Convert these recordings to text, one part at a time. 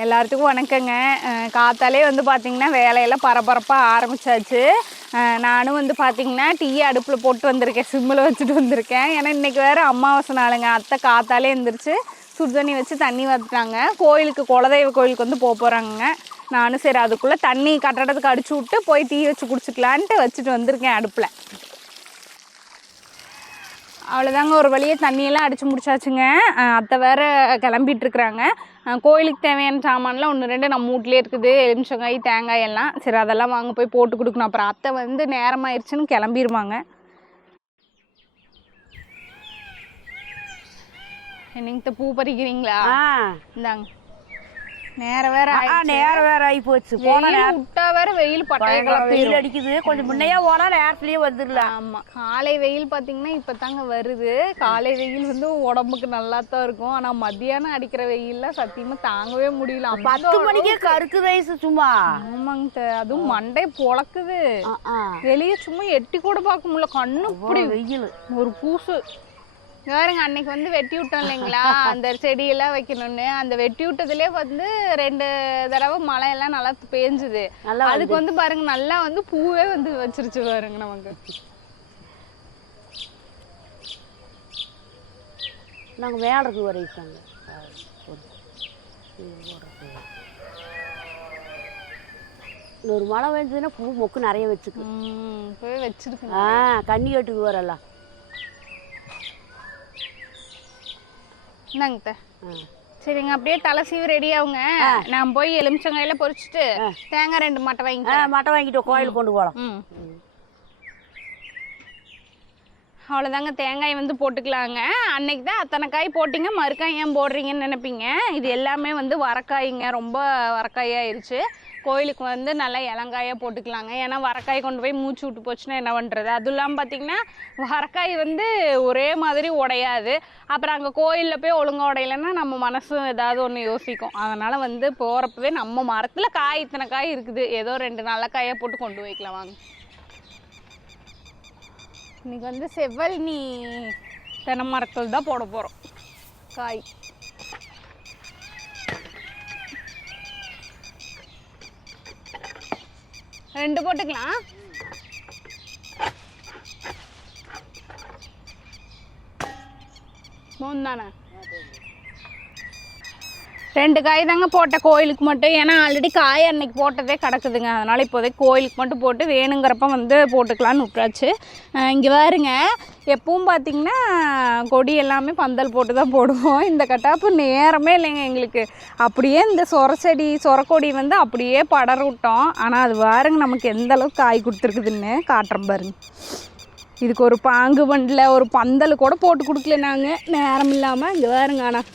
எல்லாத்துக்கும் வணக்கங்க. காத்தாலே வந்து பார்த்திங்கன்னா வேலையெல்லாம் பரபரப்பாக ஆரம்பித்தாச்சு. நானும் வந்து பார்த்திங்கன்னா டீ அடுப்பில் போட்டு வந்திருக்கேன், சிம்மில் வச்சுட்டு வந்திருக்கேன். ஏன்னா இன்றைக்கி வேறு அமாவாசை நாளுங்க. அத்தை காத்தாலே எழுந்திரிச்சு சுடுதண்ணி வச்சு தண்ணி வச்சுட்டாங்க. கோயிலுக்கு குலதெய்வ கோயிலுக்கு வந்து போகிறாங்க. நானும் சரி அதுக்குள்ளே தண்ணி கட்டடத்துக்கு அடிச்சு விட்டு போய் டீ வச்சு குடிச்சிக்கலான்ட்டு வச்சுட்டு வந்திருக்கேன் அடுப்பில். அவ்வளோதாங்க, ஒரு வழியே தண்ணியெல்லாம் அடித்து முடிச்சாச்சுங்க. அத்தை வேறு கிளம்பிட்டுருக்குறாங்க. கோயிலுக்கு தேவையான சாமான்லாம் 1-2 நம்ம வீட்லேயே இருக்குது, எலுமிச்சங்காய் தேங்காய் எல்லாம். சரி அதெல்லாம் வாங்க போய் போட்டு கொடுக்கணும். அப்புறம் அத்தை வந்து நேரமாயிருச்சுன்னு கிளம்பிடுவாங்க. என்னங்க பூ பறிக்கிறீங்களா? இந்தாங்க. நேரம் வேற ஆகி போச்சு. விட்டா வேற வெயில் வெயில் அடிக்குது. கொஞ்சம் முன்னையே போனா நேரத்துலயே வந்துடலாம். ஆமா, காலை வெயில் பாத்தீங்கன்னா இப்பதாங்க வருது. காலை வெயில் வந்து உடம்புக்கு நல்லா தான் இருக்கும். ஆனா மத்தியானம் அடிக்கிற வெயில்ல சத்தியமா தாங்கவே முடியல. 10 மணிக்கே கருக்கு வயசு சும்மா. ஆமாங்க, அதுவும் மண்டை பொழக்குது. வெளியே சும்மா எட்டி கூட பார்க்க முடியல. கண்ணு இப்படி வெயில் ஒரு பூசு வேறுங்க. அன்னைக்கு வந்து வெட்டி விட்டோம் இல்லைங்களா, அந்த செடியெல்லாம் வைக்கணும்னு. அந்த வெட்டி விட்டதுலேயே வந்து 2 தடவை மழையெல்லாம் நல்லா பேஞ்சுது. அதுக்கு வந்து பாருங்க நல்லா வந்து பூவே வந்து வச்சிருச்சு பாருங்க நமக்கு. நாங்கள் வேலைக்கு வரைச்சாங்க. ஒரு மழை பெஞ்சதுன்னா பூ மொக்கு நிறைய வச்சுக்கு போய் வச்சிருக்கு. கண்ணி கட்டுக்கு வரலாம். என்னங்க சரிங்க, அப்படியே தலை சீவு ரெடி ஆகுங்க. நான் போய் எலுமிச்சங்காயில பொரிச்சுட்டு தேங்காய் 2 மட்டை வாங்கிட்டு கோயிலுக்கு கொண்டு போகலாம். அவ்வளோதாங்க, தேங்காய் வந்து போட்டுக்கலாங்க. அன்னைக்கு தான் அத்தனை காய் போட்டிங்க, மறுக்காய் ஏன் போடுறீங்கன்னு நினைப்பீங்க. இது எல்லாமே வந்து வரக்காய்ங்க, ரொம்ப வரக்காயாயிருச்சு. கோயிலுக்கு வந்து நல்லா இளங்காயாக போட்டுக்கலாங்க. ஏன்னா வரக்காய் கொண்டு போய் மூச்சு விட்டு போச்சுன்னா என்ன பண்ணுறது. அதுவும் இல்லாமல் பார்த்திங்கன்னா வரக்காய் வந்து ஒரே மாதிரி உடையாது. அப்புறம் அங்கே கோயிலில் போய் ஒழுங்காக உடையலைன்னா நம்ம மனசும் ஏதாவது ஒன்று யோசிக்கும். அதனால் வந்து போகிறப்பவே நம்ம மரத்தில் காய் இத்தனை காய் இருக்குது, ஏதோ 2 நல்ல காயாக போட்டு கொண்டு போய்க்கலாம் வாங்க. இன்றைக்கி வந்து செவ்வழி தென்னை மரத்தில் தான் போட போகிறோம் காய். ரெண்டு போட்டுக்கலாம். தானே 2 காய் தாங்க போட்ட கோயிலுக்கு மட்டும். ஏன்னா ஆல்ரெடி காய் அன்னைக்கு போட்டதே கிடக்குதுங்க. அதனால் இப்போதைக்கு கோயிலுக்கு மட்டும் போட்டு வேணுங்கிறப்ப வந்து போட்டுக்கலான்னு விட்டாச்சு. இங்கே பாருங்க, எப்பவும் பார்த்திங்கன்னா கொடி எல்லாமே பந்தல் போட்டு தான் போடுவோம். இந்த கட்டாப்பு நேரமே இல்லைங்க எங்களுக்கு. அப்படியே இந்த சொரக்கொடி வந்து அப்படியே படர விட்டோம். ஆனால் அது பாருங்க நமக்கு எந்த அளவுக்கு காய் கொடுத்துருக்குதுன்னு காட்டுறோம் பாருங்க. இதுக்கு ஒரு பாங்கு வண்டில் ஒரு பந்தல் கூட போட்டு கொடுக்கல நாங்கள், நேரம் இல்லாமல். இங்கே பாருங்க, ஆனால்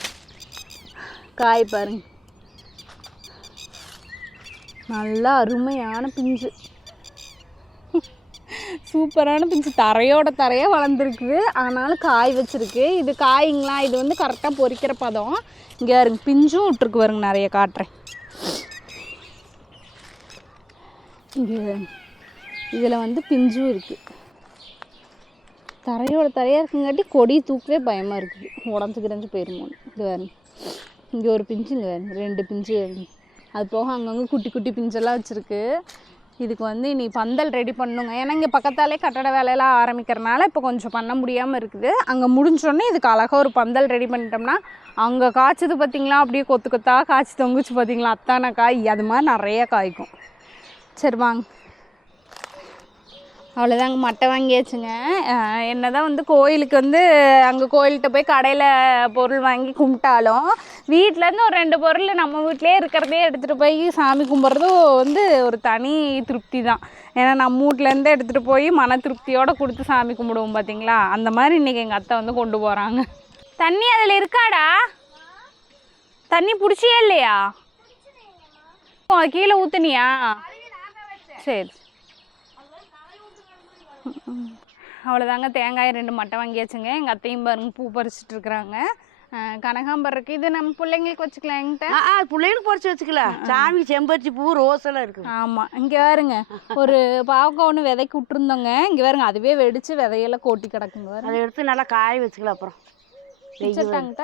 காய் பாருங்க நல்லா அருமையான பிஞ்சு, சூப்பரான பிஞ்சு, தரையாக வளர்ந்துருக்குது. ஆனாலும் காய் வச்சிருக்கு. இது காய்ங்களா, இது வந்து கரெக்டாக பொரிக்கிற பதம். இங்கே பாருங்க பிஞ்சும் விட்டுருக்கு பாருங்க, நிறைய காட்டுறேன். இங்கே இதில் வந்து பிஞ்சும் இருக்குது. தரையாக இருக்குங்காட்டி கொடி தூக்கவே பயமாக இருக்குது, உடஞ்சி போயிருமோன்னு. இது பாருங்க, இங்கே ஒரு பிஞ்சு, இங்கே 2 பிஞ்சு. அது போக அங்கங்கே குட்டி குட்டி பிஞ்செல்லாம் வச்சுருக்கு. இதுக்கு வந்து இனி பந்தல் ரெடி பண்ணுங்க. ஏன்னா இங்கே பக்கத்தாலே கட்டட வேலையெல்லாம் ஆரம்பிக்கிறனால இப்போ கொஞ்சம் பண்ண முடியாமல் இருக்குது. அங்கே முடிஞ்சோடனே இதுக்கு அழகாக ஒரு பந்தல் ரெடி பண்ணிட்டோம்னா, அங்கே காய்ச்சது பார்த்திங்களா, அப்படியே கொத்து கொத்தாக காய்ச்சி தொங்குச்சு பார்த்திங்களா, அத்தான காய் அது மாதிரி நிறைய காய்க்கும். சரி வாங்க. அவ்வளோதாங்க, மட்டை வாங்கியாச்சுங்க. என்ன தான் வந்து கோயிலுக்கு வந்து அங்கே கோயில்கிட்ட போய் கடையில் பொருள் வாங்கி கும்பிட்டாலும் வீட்டிலேருந்து ஒரு 2 பொருள் நம்ம வீட்டிலே இருக்கிறதே எடுத்துகிட்டு போய் சாமி கும்பிட்றதும் வந்து ஒரு தனி திருப்தி தான். ஏன்னா நம்ம வீட்லேருந்தே எடுத்துகிட்டு போய் மன திருப்தியோடு கொடுத்து சாமி கும்பிடுவோம் பார்த்திங்களா. அந்த மாதிரி இன்றைக்கி எங்கள் அத்தை வந்து கொண்டு போகிறாங்க. தண்ணி அதில் இருக்காடா? தண்ணி பிடிச்சியே இல்லையா? கீழே ஊற்றுனியா? சரி. அவ்வளோதாங்க, தேங்காய் 2 மட்டை வாங்கியாச்சுங்க. எங்கள் அத்தையும் பாருங்க பூ பறிச்சுட்டு இருக்கிறாங்க. கனகாம்பரம் இருக்குது, இது நம்ம பிள்ளைங்களுக்கு வச்சுக்கலாம். என்கிட்ட பிள்ளைங்களுக்கு பறிச்சு வச்சுக்கலாம். சாமி செம்பருத்தி பூ ரோஸ் எல்லாம் இருக்குது. ஆமாம், இங்கே பாருங்க ஒரு பாவக்காய் ஒன்று விதைக்கு விட்டுருந்தோங்க. இங்கே பாருங்க அதுவே வெடிச்சு விதையெல்லாம் கோட்டி கிடக்குங்க. அதை எடுத்து நல்லா காய வச்சுக்கலாம். அப்புறம் வச்சுட்டாங்க.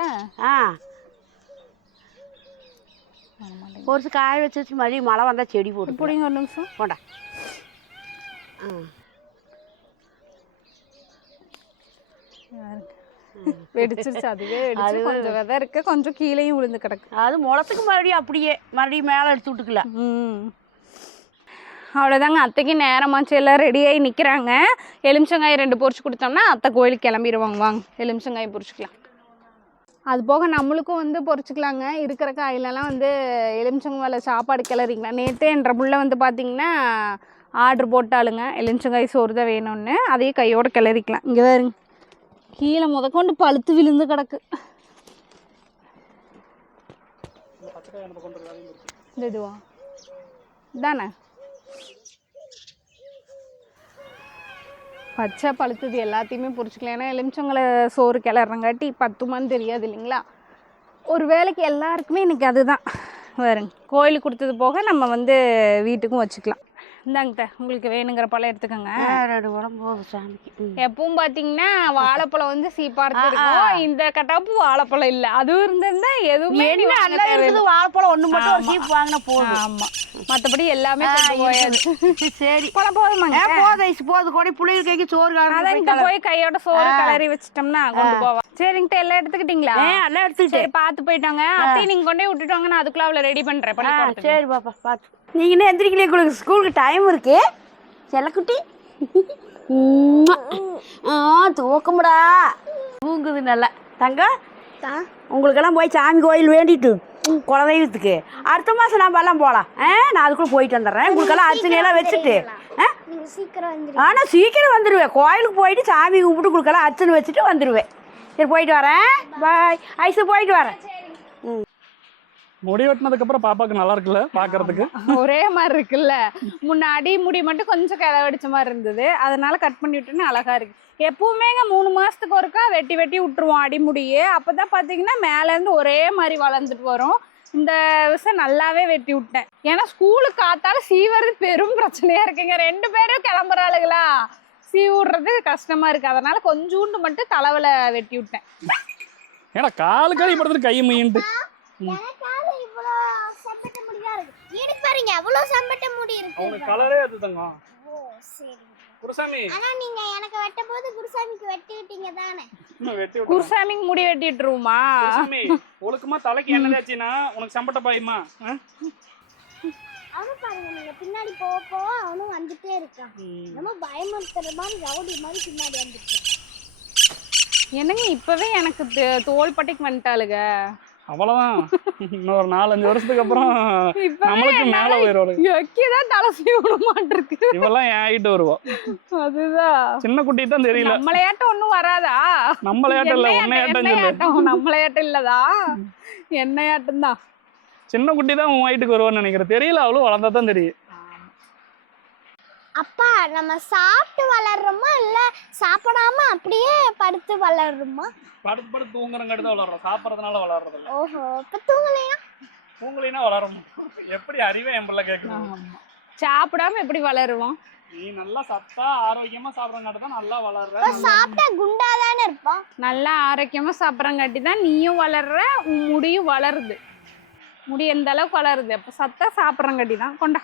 பொரிச்சு காய வச்சு மறுபடியும் மழை வந்தால் செடி போட்டு பிடிங்க ஒரு நிமிஷம். போண்டா. வெடிச்சிருச்சு, அதுவே வெடிச்சு கொஞ்சம் விதை இருக்கு, கொஞ்சம் கீழேயும் விழுந்து கிடக்கு. அது முளத்துக்கு மறுபடியும் அப்படியே மறுபடியும் மேலே எடுத்து விட்டுக்கலாம். அவ்வளோதாங்க. அத்தைக்கு நேரமாச்சு, எல்லாம் ரெடியாகி நிற்கிறாங்க. எலுமிச்சங்காய் 2 பொரிச்சு கொடுத்தோம்னா அத்தை கோயிலுக்கு கிளம்பிடுவாங்க. வாங்க எலுமிச்சங்காய் பொரிச்சிக்கலாம். அது போக நம்மளுக்கும் வந்து பொரிச்சிக்கலாங்க. இருக்கிற காயிலெல்லாம் வந்து எலுமிச்சங்காயில் சாப்பாடு கிளறிக்கலாம். நேற்று என்ற புள்ள வந்து பார்த்திங்கன்னா ஆர்டர் போட்டாளுங்க, எலுமிச்சங்காய் சோறு தான் வேணும்னு. அதையும் கையோடு கிளறிக்கலாம். இங்கே தான் இருங்க, கீழே முதற்கொண்டு பழுத்து விழுந்து கிடக்கு. இந்த இதுவா தானே பச்சை பழுத்தது எல்லாத்தையுமே பொரிச்சிக்கலாம். ஏன்னா எலுமிச்சங்களை சோறு கிளறங்காட்டி பத்துமான்னு தெரியாது இல்லைங்களா. ஒரு வேளைக்கு எல்லாருக்குமே இன்றைக்கி அதுதான் வருங்க. கோயிலுக்கு கொடுத்தது போக நம்ம வந்து வீட்டுக்கும் வச்சுக்கலாம். இந்தாங்கிட்ட உங்களுக்கு வேணுங்கிற பழம் எடுத்துக்கோங்க. 2 பழம் போதும் சாமிக்கு. எப்பவும் பார்த்தீங்கன்னா வாழைப்பழம் வந்து சீப்பார்த்து இருக்கும். இந்த கட்டாப்பு வாழைப்பழம் இல்லை, அதுவும் இருந்திருந்தா எதுவுமே நல்லா இருக்குது. வாழைப்பழம் ஒன்று மட்டும் ஒரு சீப் வாங்கினா போதும். ஆமாம், மற்றபடி எல்லாமே போயாச்சு. சரி பழம் போதுமாங்க. போதும் கூட புள்ளைகள் கைக்கு சோறு அதான் இங்க போய் கையோட சோறு கிளறி வச்சிட்டோம்னா கொண்டு போவோம். சரிங்கிட்ட எல்லாம் எடுத்துக்கிட்டீங்களா? எல்லாம் எடுத்துக்கிட்டு பார்த்து போயிட்டாங்க. அத்தையும் நீங்க கொண்டே விட்டுட்டு வாங்க, நான் அதுக்குள்ள அவளை ரெடி பண்றேன். சரி பாப்பா பார்த்து. நீங்கள் இன்னும் எந்திரிக்கலையே, உங்களுக்கு ஸ்கூலுக்கு டைம் இருக்கு செல்லக்குட்டி. தூக்கமுடா, தூங்குது நல்லா. தங்கம் உங்களுக்கெல்லாம் போய் சாமி கோயில் வேண்டிட்டு குலதெய்வத்துக்கு அடுத்த மாதம் நம்ம எல்லாம் போகலாம். நான் அதுக்குள்ளே போயிட்டு வந்துடுறேன். உங்களுக்கெல்லாம் அர்ச்சனையெல்லாம் வச்சுட்டு. ஆனால் சீக்கிரம் வந்துடுவேன். கோயிலுக்கு போயிட்டு சாமி கும்பிட்டு உங்களுக்கெல்லாம் அர்ச்சனை வச்சுட்டு வந்துடுவேன். சரி போயிட்டு வரேன். பாய் ஐசு, போயிட்டு வரேன். முடி வெட்டினதுக்கு அப்புறம் பாப்பாக்கு நல்லா இருக்குல்ல பாக்குறதுக்கு? ஒரே மாதிரி இருக்குல்ல. முன்னாடி முடி மட்டும் கொஞ்சம் கிளவடிச்ச மாதிரி இருந்தது, அதனால கட் பண்ணி விட்டுன்னு அழகா இருக்கு. எப்பவுமேங்க 3 மாசத்துக்கு ஒருக்கா வெட்டி வெட்டி விட்டுருவோம் அடிமுடியே. அப்பதான் பாத்தீங்கன்னா மேல இருந்து ஒரே மாதிரி வளர்ந்துட்டு வரும். இந்த விஷயம் நல்லாவே வெட்டி விட்டேன். ஏன்னா ஸ்கூலுக்கு காத்தால சீவுறது பெரும் பிரச்சனையா இருக்குங்க. 2 பேரும் கிளம்புறாளுங்களா, சீவு விடுறது கஷ்டமா இருக்கு. அதனால கொஞ்சோண்டு மட்டும் தலைவல வெட்டி விட்டேன். ஏன்னா காலு கறி படுத்துட்டு கை மையின்ட்டு கலரே அது தங்கம். குருசாமி, நீங்க எனக்கு வெட்டும்போது குருசாமிக்கு வெட்டிட்டீங்க தானே? குருசாமிக்கு முடி வெட்டிட்டுருவோமா? ஒழுக்கமா தலைக்கு என்னதாச்சுன்னா உனக்கு சம்பட்ட பாயுமா? அவனு பாருங்க, நீங்க பின்னாடி போக போக அவனும் வந்துட்டே இருக்கான். நம்ம பயமுறுத்துற மாதிரி ரவுடி மாதிரி பின்னாடி வந்துட்டு. என்னங்க இப்பவே எனக்கு தோல் பட்டைக்கு வந்துட்டாளுங்க. அவ்வளவுதான். இன்னொரு 4-5 வருஷத்துக்கு அப்புறம் நம்மளுக்கு மேல போயிடுவாரு. எக்கிதான் தலை சீவ விட மாட்டிருக்கு. இவெல்லாம் ஏன் ஆகிட்டு வருவோம். அதுதான் சின்ன குட்டி தான் தெரியல. நம்மளையாட்டம் ஒண்ணும் வராதா? நம்மளையாட்டம் இல்ல, உன்னையாட்டம். நம்மளையாட்டம் இல்லதா, என்னையாட்டம் தான். சின்ன குட்டி தான் உன் வயிட்டுக்கு வருவான்னு நினைக்கிறேன். தெரியல, அவளும் வளர்ந்தா தான் தெரியும். அப்பா நம்ம சாப்பிட்டு வளர்றோமா இல்ல சாப்பிடாம அப்படியே படுத்து வளர்றோமா? படுத்து தூங்குறங்காட்டி தான் வளர்றோம், சாப்பிட்றதுனால வளர்றது இல்லை. ஓஹோ, இப்ப தூங்கலையா? தூங்கலைன்னா வளரும். எப்படி அறிவே என் பிள்ளை கேட்குது. சாப்பிடாம எப்படி வளருவோம்? நீ நல்லா சத்தா ஆரோக்கியமா சாப்பிட்றங்காட்டி தான் நல்லா வளர்ற. சாப்பிட்டா குண்டா தானே இருப்போம். நல்லா ஆரோக்கியமா சாப்பிட்றங்காட்டி தான் நீயும் வளர்ற, உன் முடியும் வளருது. முடி எந்த அளவுக்கு வளருது? அப்போ சத்தா சாப்பிட்றங்காட்டி தான். கொண்டா